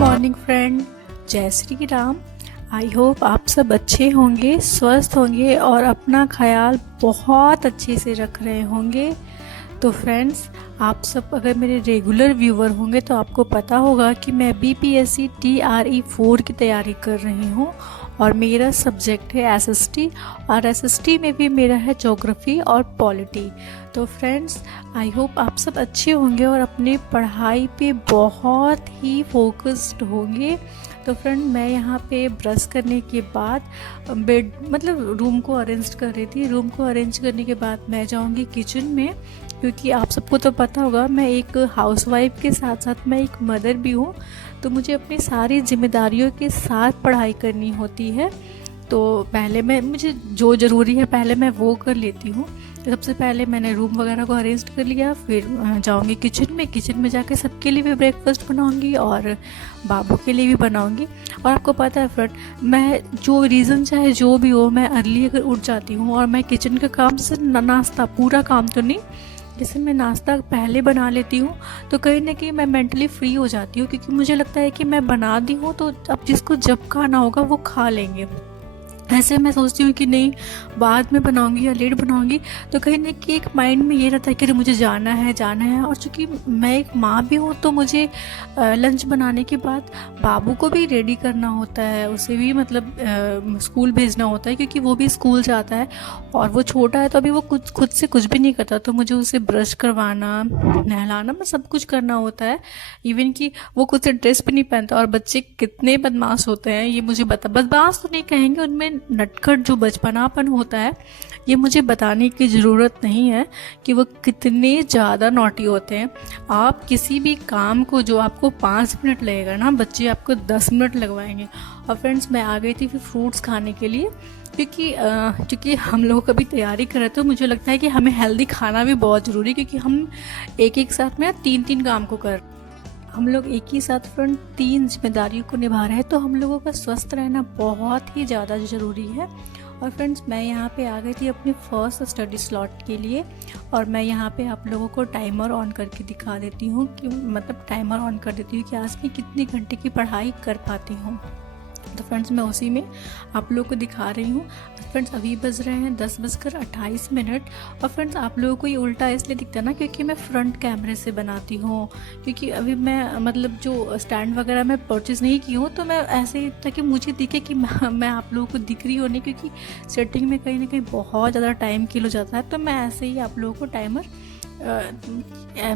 Morning friend, जय Shri Ram. I hope आप सब अच्छे होंगे, स्वस्थ होंगे और अपना ख्याल बहुत अच्छे से रख रहे होंगे। तो फ्रेंड्स, आप सब अगर मेरे रेगुलर व्यूवर होंगे तो आपको पता होगा कि मैं बीपीएससी TRE 4 की तैयारी कर रही हूँ और मेरा सब्जेक्ट है एसएसटी और एसएसटी में भी मेरा है ज्योग्राफी और पॉलिटी। तो फ्रेंड्स, आई होप आप सब अच्छे होंगे और अपनी पढ़ाई पे बहुत ही फोकस्ड होंगे। तो फ्रेंड, मैं यहाँ पे ब्रश करने के बाद बेड रूम को अरेंज कर रही थी। रूम को अरेंज करने के बाद मैं जाऊँगी किचन में, क्योंकि आप सबको तो पता होगा मैं एक हाउसवाइफ के साथ साथ मैं एक मदर भी हूँ। तो मुझे अपनी सारी जिम्मेदारियों के साथ पढ़ाई करनी होती है। तो पहले मुझे जो ज़रूरी है पहले मैं वो कर लेती हूँ। तो सबसे पहले मैंने रूम वगैरह को अरेंज कर लिया, फिर जाऊँगी किचन में। किचन में जाके सबके लिए भी ब्रेकफास्ट बनाऊँगी और बाबू के लिए भी बनाऊँगी। और आपको पता है फ्रेंड, मैं जो रीज़न चाहे जो भी हो, मैं अर्ली अगर उठ जाती हूँ और मैं किचन का काम से नाश्ता, पूरा काम तो नहीं, जैसे मैं नाश्ता पहले बना लेती हूँ तो कहीं ना कहीं मैं मेंटली फ्री हो जाती हूँ, क्योंकि मुझे लगता है कि मैं बना दी हूँ तो अब जिसको जब खाना होगा वो खा लेंगे। ऐसे मैं सोचती हूँ कि नहीं, बाद में बनाऊंगी या लेट बनाऊंगी, तो कहीं ना कहीं एक माइंड में ये रहता है कि मुझे जाना है। और चूँकि मैं एक माँ भी हूँ तो मुझे लंच बनाने के बाद बाबू को भी रेडी करना होता है, उसे भी स्कूल भेजना होता है, क्योंकि वो भी स्कूल जाता है और वो छोटा है तो अभी वो खुद से कुछ भी नहीं करता। तो मुझे उसे ब्रश करवाना, नहलाना, सब कुछ करना होता है। इवन कि वो खुद से ड्रेस भी नहीं पहनता। और बच्चे कितने बदमाश होते हैं ये मुझे बदमाश तो नहीं कहेंगे, उनमें नटखट जो बचपनापन होता है ये मुझे बताने की ज़रूरत नहीं है कि वो कितने ज़्यादा नॉटी होते हैं। आप किसी भी काम को जो आपको 5 मिनट लगेगा ना, बच्चे आपको 10 मिनट लगवाएंगे। और फ्रेंड्स, मैं आ गई थी फिर फ्रूट्स खाने के लिए, क्योंकि हम लोग कभी तैयारी कर रहे थे तो मुझे लगता है कि हमें हेल्दी खाना भी बहुत ज़रूरी है, क्योंकि हम एक साथ में 3 काम को कर, हम लोग एक ही साथ फ्रेंड 3 जिम्मेदारियों को निभा रहे हैं। तो हम लोगों का स्वस्थ रहना बहुत ही ज़्यादा ज़रूरी है। और फ्रेंड्स, मैं यहाँ पे आ गई थी अपनी फर्स्ट स्टडी स्लॉट के लिए और मैं यहाँ पे आप लोगों को टाइमर ऑन करके दिखा देती हूँ कि टाइमर ऑन कर देती हूँ कि आज मैं कितने घंटे की पढ़ाई कर पाती हूँ। तो फ्रेंड्स, मैं उसी में आप लोगों को दिखा रही हूँ। फ्रेंड्स, अभी बज रहे हैं 10:28। और फ्रेंड्स, आप लोगों को ये उल्टा इसलिए दिखता है ना, क्योंकि मैं फ्रंट कैमरे से बनाती हूँ, क्योंकि अभी मैं जो स्टैंड वगैरह मैं परचेज़ नहीं की हूँ, तो मैं ऐसे ही ताकि मुझे दिखे कि मैं आप लोगों को दिख रही हूँ नहीं, क्योंकि सेटिंग में कहीं ना कहीं बहुत ज़्यादा टाइम किल हो जाता है। तो मैं ऐसे ही आप लोगों को टाइमर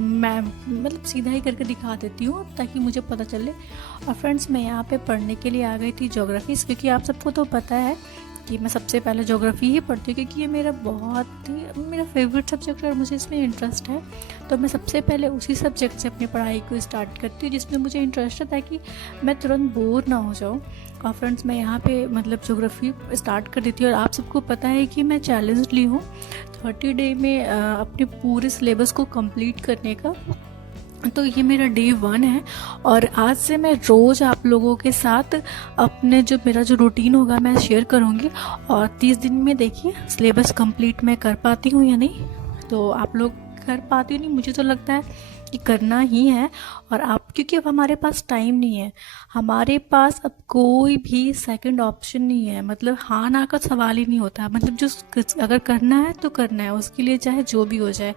मैं सीधा ही करके दिखा देती हूँ ताकि मुझे पता चले। और फ्रेंड्स, मैं यहाँ पे पढ़ने के लिए आ गई थी ज्योग्राफी, क्योंकि आप सबको तो पता है कि मैं सबसे पहले ज्योग्राफी ही पढ़ती हूँ, क्योंकि ये मेरा फेवरेट सब्जेक्ट है और मुझे इसमें इंटरेस्ट है। तो मैं सबसे पहले उसी सब्जेक्ट से अपनी पढ़ाई को स्टार्ट करती हूँ जिसमें मुझे इंटरेस्ट है, ताकि मैं तुरंत बोर ना हो जाऊँ। और फ्रेंड्स, मैं यहाँ पे ज्योग्राफी स्टार्ट कर देती हूँ। और आप सबको पता है कि मैं चैलेंज ली हूँ 30 डे में अपने पूरे सिलेबस को कंप्लीट करने का। तो ये मेरा डे 1 है और आज से मैं रोज़ आप लोगों के साथ मेरा जो रूटीन होगा मैं शेयर करूँगी। और 30 दिन में देखिए सिलेबस कंप्लीट मैं कर पाती हूँ या नहीं। तो आप लोग कर पाती नहीं, मुझे तो लगता है कि करना ही है। और क्योंकि अब हमारे पास टाइम नहीं है, हमारे पास अब कोई भी सेकंड ऑप्शन नहीं है, हाँ ना का सवाल ही नहीं होता। जो अगर करना है तो करना है, उसके लिए चाहे जो भी हो जाए।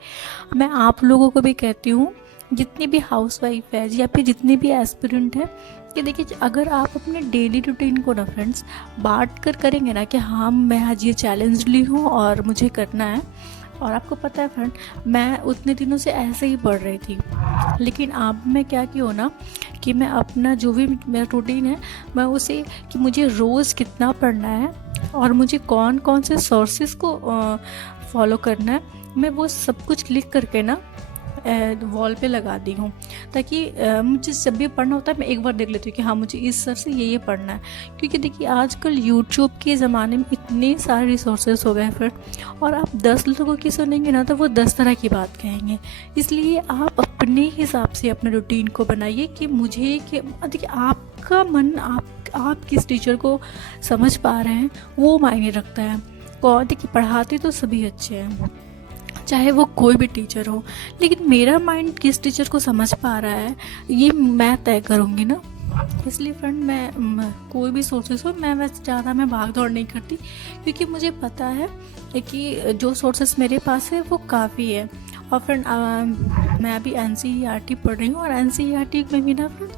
मैं आप लोगों को भी कहती हूँ, जितनी भी हाउसवाइफ है या फिर जितने भी एस्पिरेंट है, कि देखिए अगर आप अपने डेली रूटीन को ना फ्रेंड्स बांट कर करेंगे ना कि हाँ मैं आज ये चैलेंज ली हूँ और मुझे करना है। और आपको पता है फ्रेंड, मैं उतने दिनों से ऐसे ही पढ़ रही थी, लेकिन अब मैं क्या की हो ना कि मैं अपना जो भी मेरा रूटीन है मैं उसे कि मुझे रोज़ कितना पढ़ना है और मुझे कौन कौन से सोर्सेज को फॉलो करना है, मैं वो सब कुछ लिख करके ना वॉल पे लगा दी हूँ, ताकि मुझे जब भी पढ़ना होता है मैं एक बार देख लेती हूँ कि हाँ मुझे इस सर से ये पढ़ना है। क्योंकि देखिए आजकल यूट्यूब के ज़माने में इतने सारे रिसोर्सेज हो गए फिर, और आप 10 लोगों की सुनेंगे ना तो वो 10 तरह की बात कहेंगे। इसलिए आप अपने हिसाब से अपने रूटीन को बनाइए कि देखिए आपका मन आप किस टीचर को समझ पा रहे हैं वो मायने रखता है। देखिए पढ़ाते तो सभी अच्छे हैं, चाहे वो कोई भी टीचर हो, लेकिन मेरा माइंड किस टीचर को समझ पा रहा है ये मैं तय करूँगी ना। इसलिए फ्रेंड मैं कोई भी सोर्सेस हो मैं वैसे ज़्यादा भाग दौड़ नहीं करती, क्योंकि मुझे पता है कि जो सोर्सेस मेरे पास है वो काफ़ी है। और फ्रेंड मैं अभी NCERT पढ़ रही हूँ, और NCERT में भी ना फ्रेंड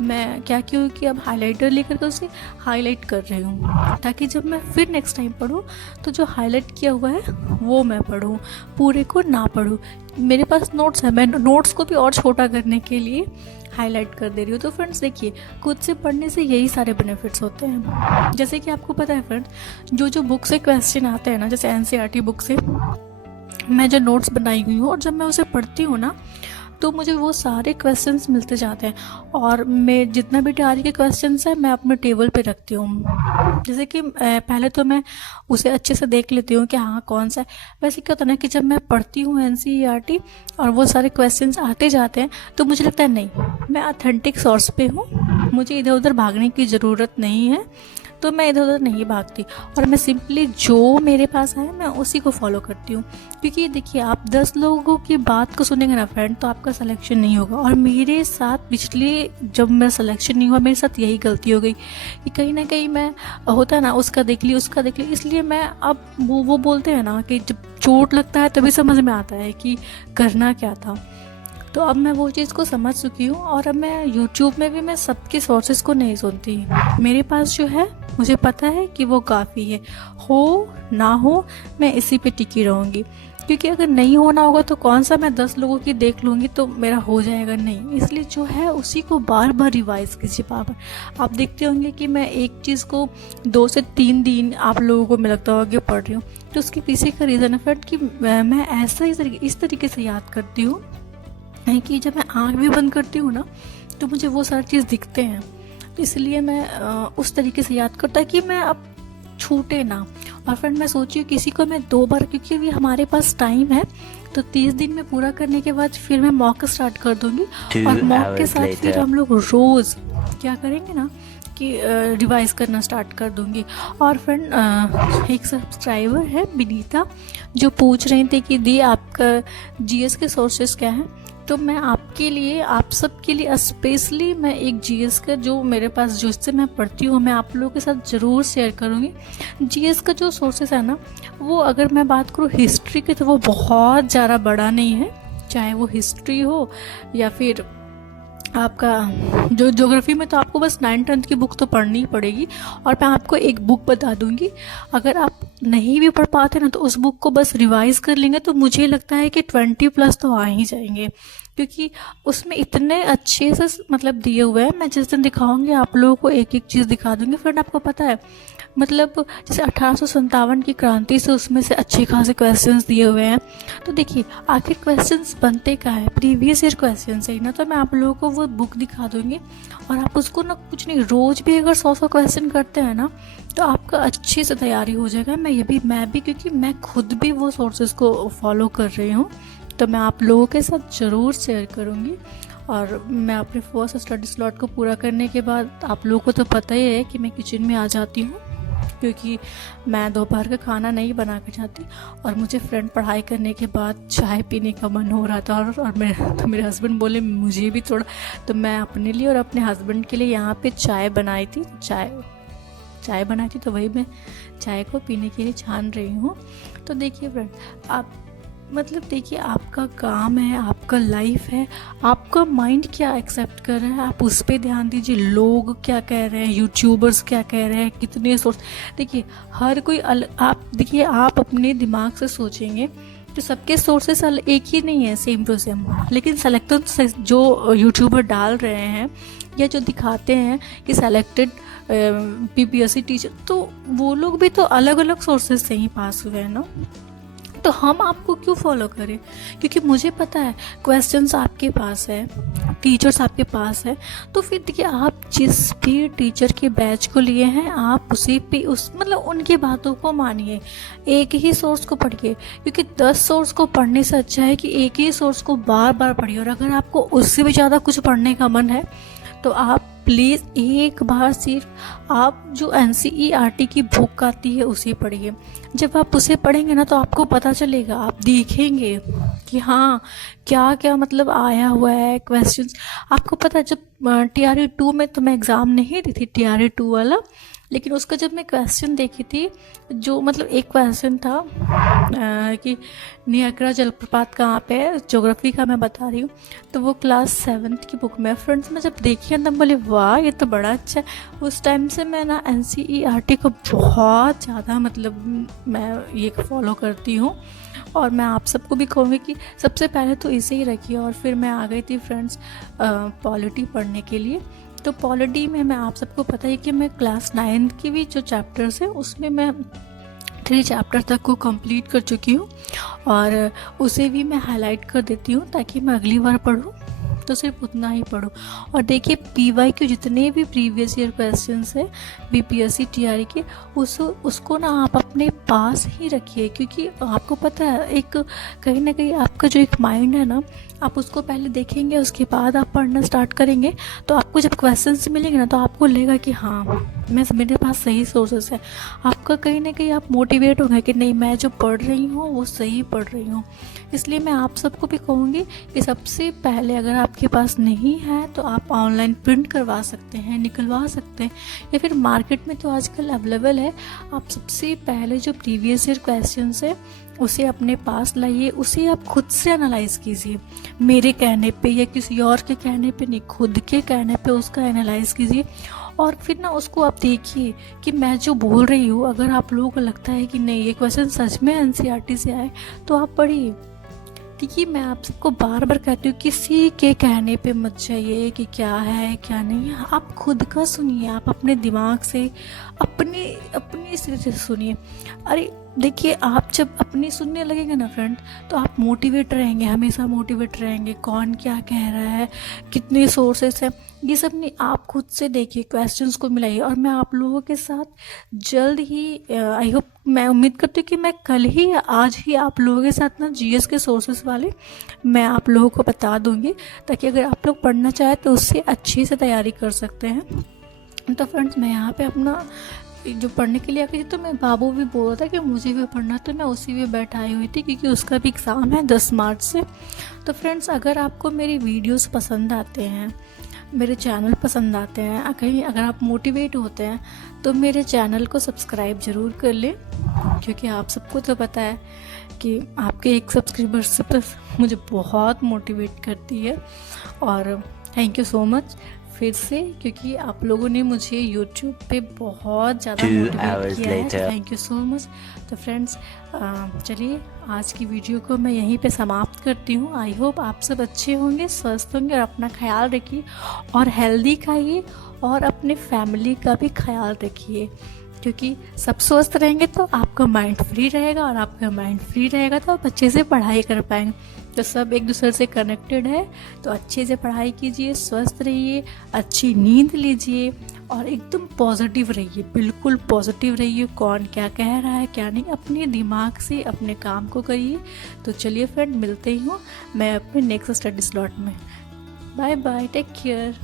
मैं क्या की हूँ कि अब हाइलाइटर लेकर के उसे हाईलाइट कर रही हूँ, ताकि जब मैं फिर नेक्स्ट टाइम पढूँ तो जो हाईलाइट किया हुआ है वो मैं पढूँ, पूरे को ना पढूँ। मेरे पास नोट्स है, मैं नोट्स को भी और छोटा करने के लिए हाईलाइट कर दे रही हूँ। तो फ्रेंड्स देखिए, खुद से पढ़ने से यही सारे बेनिफिट्स होते हैं। जैसे कि आपको पता है फ्रेंड्स, जो बुक से क्वेश्चन आते हैं ना, जैसे NCERT बुक से मैं जो नोट्स बनाई हुई हूँ, और जब मैं उसे पढ़ती हूँ ना तो मुझे वो सारे क्वेश्चंस मिलते जाते हैं, और मैं जितना भी तैयारी के क्वेश्चंस हैं मैं अपने टेबल पे रखती हूँ। जैसे कि पहले तो मैं उसे अच्छे से देख लेती हूँ कि हाँ कौन सा है। वैसे क्या होता है ना कि जब मैं पढ़ती हूँ NCERT और वो सारे क्वेश्चंस आते जाते हैं तो मुझे लगता है नहीं, मैं ऑथेंटिक सोर्स पे हूँ, मुझे इधर उधर भागने की ज़रूरत नहीं है, तो मैं इधर उधर नहीं भागती, और मैं सिंपली जो मेरे पास है मैं उसी को फॉलो करती हूँ। क्योंकि देखिए, आप 10 लोगों की बात को सुनेंगे ना फ्रेंड, तो आपका सिलेक्शन नहीं होगा। और मेरे साथ पिछले जब मेरा सिलेक्शन नहीं हुआ, मेरे साथ यही गलती हो गई कि कहीं ना कहीं मैं होता है ना, उसका देख ली उसका देख ली, इसलिए मैं अब वो बोलते हैं ना कि जब चोट लगता है तभी समझ में आता है कि करना क्या था। तो अब मैं वो चीज़ को समझ चुकी हूँ, और अब मैं यूट्यूब में भी मैं सबके सोर्सेज को नहीं सुनती। मेरे पास जो है मुझे पता है कि वो काफ़ी है, हो ना हो मैं इसी पे टिकी रहूँगी। क्योंकि अगर नहीं होना होगा तो कौन सा मैं 10 लोगों की देख लूँगी तो मेरा हो जाएगा, नहीं। इसलिए जो है उसी को बार बार रिवाइज़ कीजिए। बार आप देखते होंगे कि मैं एक चीज़ को 2 से 3 दिन आप लोगों को मैं लगता होगा कि पढ़ रही हूँ, तो उसके पीछे का रीज़न है फ्रेंड कि मैं ऐसा इस तरीके से याद करती हूँ कि जब मैं आँख भी बंद करती हूँ ना तो मुझे वो सारी चीज़ दिखते हैं। तो इसलिए मैं उस तरीके से याद करता कि मैं अब छूटे ना। और फ्रेंड मैं सोची किसी को मैं 2 बार, क्योंकि अभी हमारे पास टाइम है, तो 30 दिन में पूरा करने के बाद फिर मैं मॉक स्टार्ट कर दूँगी। और मॉक के साथ फिर हम लोग रोज़ क्या करेंगे ना कि रिवाइज करना स्टार्ट कर दूँगी। और फ्रेंड एक सब्सक्राइबर है विनीता, जो पूछ रही थी कि दी आपका GS के सोर्सेज क्या हैं, तो मैं आपके लिए, आप सबके लिए स्पेशली मैं एक GS का जो मेरे पास जिससे मैं पढ़ती हूँ मैं आप लोगों के साथ ज़रूर शेयर करूँगी। GS का जो सोर्सेस है ना, वो अगर मैं बात करूँ हिस्ट्री की तो वो बहुत ज़्यादा बड़ा नहीं है, चाहे वो हिस्ट्री हो या फिर आपका जो ज्योग्राफी में, तो आपको बस 9th-10th की बुक तो पढ़नी ही पड़ेगी। और मैं आपको एक बुक बता दूंगी, अगर आप नहीं भी पढ़ पाते ना तो उस बुक को बस रिवाइज कर लेंगे तो मुझे लगता है कि 20+ तो आ ही जाएंगे, क्योंकि उसमें इतने अच्छे से मतलब दिए हुए हैं। मैं जिस दिन दिखाऊंगी आप लोगों को एक एक चीज़ दिखा दूंगी। फ्रेंड आपको पता है मतलब जैसे 1857 की क्रांति से उसमें से अच्छे खासे क्वेश्चंस दिए हुए हैं। तो देखिए आखिर क्वेश्चंस बनते क्या है, प्रीवियस ईयर क्वेश्चंस है ना। तो मैं आप लोगों को वो बुक दिखा दूंगी, और आप उसको ना कुछ नहीं, रोज़ भी अगर 100 क्वेश्चन करते हैं ना तो आपका अच्छे से तैयारी हो जाएगा। मैं भी क्योंकि मैं खुद भी वो सोर्सेज को फॉलो कर रही हूँ, तो मैं आप लोगों के साथ ज़रूर शेयर करूँगी। और मैं अपने फर्स्ट स्टडी स्लॉट को पूरा करने के बाद आप लोगों को तो पता ही है कि मैं किचन में आ जाती हूँ, क्योंकि मैं दोपहर का खाना नहीं बना कर जाती। और मुझे फ्रेंड पढ़ाई करने के बाद चाय पीने का मन हो रहा था, और मेरे हस्बैंड बोले मुझे भी थोड़ा, तो मैं अपने लिए और अपने हस्बैंड के लिए यहाँ पे चाय बनाई थी। चाय बनाई थी, तो वही मैं चाय को पीने के लिए छान रही हूँ। तो देखिए फ्रेंड, आप मतलब देखिए, आपका काम है, आपका लाइफ है, आपका माइंड क्या एक्सेप्ट कर रहा है आप उस पर ध्यान दीजिए। लोग क्या कह रहे हैं, यूट्यूबर्स क्या कह रहे हैं, कितने सोर्स, देखिए हर कोई आप देखिए, आप अपने दिमाग से सोचेंगे तो सबके सोर्सेस एक ही नहीं है, सेम टू सेम। लेकिन सेलेक्टेड जो यूट्यूबर डाल रहे हैं या जो दिखाते हैं कि सेलेक्टेड PPSC टीचर, तो वो लोग भी तो अलग अलग सोर्सेज से ही पास हुए हैं ना। तो हम आपको क्यों फॉलो करें, क्योंकि मुझे पता है क्वेश्चंस आपके पास है, टीचर्स आपके पास है। तो फिर देखिए, आप जिस भी टीचर के बैच को लिए हैं आप उसी पे मतलब उनकी बातों को मानिए, एक ही सोर्स को पढ़िए। क्योंकि 10 सोर्स को पढ़ने से अच्छा है कि एक ही सोर्स को बार बार पढ़िए। और अगर आपको उससे भी ज़्यादा कुछ पढ़ने का मन है तो आप प्लीज़ एक बार सिर्फ आप जो NCERT की बुक आती है उसे पढ़िए। जब आप उसे पढ़ेंगे ना तो आपको पता चलेगा, आप देखेंगे कि हाँ क्या क्या मतलब आया हुआ है क्वेश्चंस। आपको पता है, जब TRE 2 में तो मैं एग्ज़ाम नहीं दी थी, TRE 2 वाला, लेकिन उसका जब मैं क्वेश्चन देखी थी, जो मतलब एक क्वेश्चन था कि नियाग्रा जलप्रपात कहाँ पे है, ज्योग्राफी का मैं बता रही हूँ, तो वो क्लास 7th की बुक में फ्रेंड्स मैं जब देखी ना, बोले वाह ये तो बड़ा अच्छा है। उस टाइम से मैं ना NCERT को बहुत ज़्यादा मतलब मैं ये फॉलो करती हूँ, और मैं आप सबको भी कहूँगी कि सबसे पहले तो इसे ही रखिए। और फिर मैं आ गई थी फ्रेंड्स पॉलिटी पढ़ने के लिए। तो पॉलिटी में मैं आप सबको पता है कि मैं क्लास 9th की भी जो चैप्टर्स है उसमें मैं 3 चैप्टर तक को कंप्लीट कर चुकी हूँ, और उसे भी मैं हाईलाइट कर देती हूँ ताकि मैं अगली बार पढूँ तो सिर्फ उतना ही पढूँ। और देखिए PYQ जितने भी प्रीवियस ईयर क्वेश्चंस है BPSC TRE के, उसको ना आप अपने पास ही रखिए, क्योंकि आपको पता है एक कहीं ना कहीं आपका जो एक माइंड है ना, आप उसको पहले देखेंगे, उसके बाद आप पढ़ना स्टार्ट करेंगे, तो आपको जब क्वेश्चंस मिलेंगे ना तो आपको लगेगा कि हाँ मेरे पास सही सोर्सेस है। आपका कहीं ना कहीं आप मोटिवेट होंगे कि नहीं मैं जो पढ़ रही हूँ वो सही पढ़ रही हूँ। इसलिए मैं आप सबको भी कहूँगी कि सबसे पहले अगर आपके पास नहीं है तो आप ऑनलाइन प्रिंट करवा सकते हैं, निकलवा सकते हैं, या फिर मार्केट में तो आजकल अवेलेबल है। आप सबसे पहले जो प्रीवियस ईयर क्वेश्चंस है उसे अपने पास लाइए, उसे आप खुद से एनालाइज कीजिए, मेरे कहने पे या किसी और के कहने पे नहीं, खुद के कहने पे उसका एनालाइज कीजिए। और फिर ना उसको आप देखिए कि मैं जो बोल रही हूँ, अगर आप लोगों को लगता है कि नहीं ये क्वेश्चन सच में NCERT से आए तो आप पढ़िए। क्योंकि मैं आप सबको बार बार कहती हूँ किसी के कहने पे मत जाइए कि क्या है क्या नहीं है, आप खुद का सुनिए, आप अपने दिमाग से अपनी सिरे से सुनिए। अरे देखिए आप जब अपनी सुनने लगेंगे ना फ्रेंड, तो आप मोटिवेट रहेंगे, हमेशा मोटिवेट रहेंगे। कौन क्या कह रहा है, कितने सोर्सेस हैं, ये सब नहीं, आप खुद से देखिए, क्वेश्चंस को मिलाइए। और मैं आप लोगों के साथ जल्द ही आई होप, मैं उम्मीद करती हूँ कि मैं कल ही या आज ही आप लोगों के साथ ना GS के सोर्सेस वाले मैं आप लोगों को बता दूँगी, ताकि अगर आप लोग पढ़ना चाहें तो उससे अच्छी से तैयारी कर सकते हैं। तो फ्रेंड्स मैं यहाँ पे अपना जो पढ़ने के लिए आ गई थी, तो मैं बाबू भी बोल रहा था कि मुझे भी पढ़ना, तो मैं उसी में बैठाई हुई थी क्योंकि उसका भी एग्ज़ाम है 10 मार्च से। तो फ्रेंड्स अगर आपको मेरी वीडियोस पसंद आते हैं, मेरे चैनल पसंद आते हैं, कहीं अगर आप मोटिवेट होते हैं तो मेरे चैनल को सब्सक्राइब ज़रूर कर लें, क्योंकि आप सबको तो पता है कि आपके एक सब्सक्राइबर से प्लस मुझे बहुत मोटिवेट करती है। और थैंक यू सो मच फिर से, क्योंकि आप लोगों ने मुझे YouTube पे बहुत ज़्यादा मोटिवेट किया है। Thank you so much. तो फ्रेंड्स चलिए आज की वीडियो को मैं यहीं पे समाप्त करती हूँ। आई होप आप सब अच्छे होंगे, स्वस्थ होंगे, और अपना ख्याल रखिए और हेल्दी खाइए, और अपने फैमिली का भी ख्याल रखिए, क्योंकि सब स्वस्थ रहेंगे तो आपका माइंड फ्री रहेगा, और आपका माइंड फ्री रहेगा तो आप अच्छे से पढ़ाई कर पाएंगे। तो सब एक दूसरे से कनेक्टेड है, तो अच्छे से पढ़ाई कीजिए, स्वस्थ रहिए, अच्छी नींद लीजिए, और एकदम पॉजिटिव रहिए, बिल्कुल पॉजिटिव रहिए। कौन क्या कह रहा है क्या नहीं, अपने दिमाग से अपने काम को करिए। तो चलिए फ्रेंड मिलते ही हूँ मैं अपने नेक्स्ट स्टडी स्लॉट में। Bye bye, take care.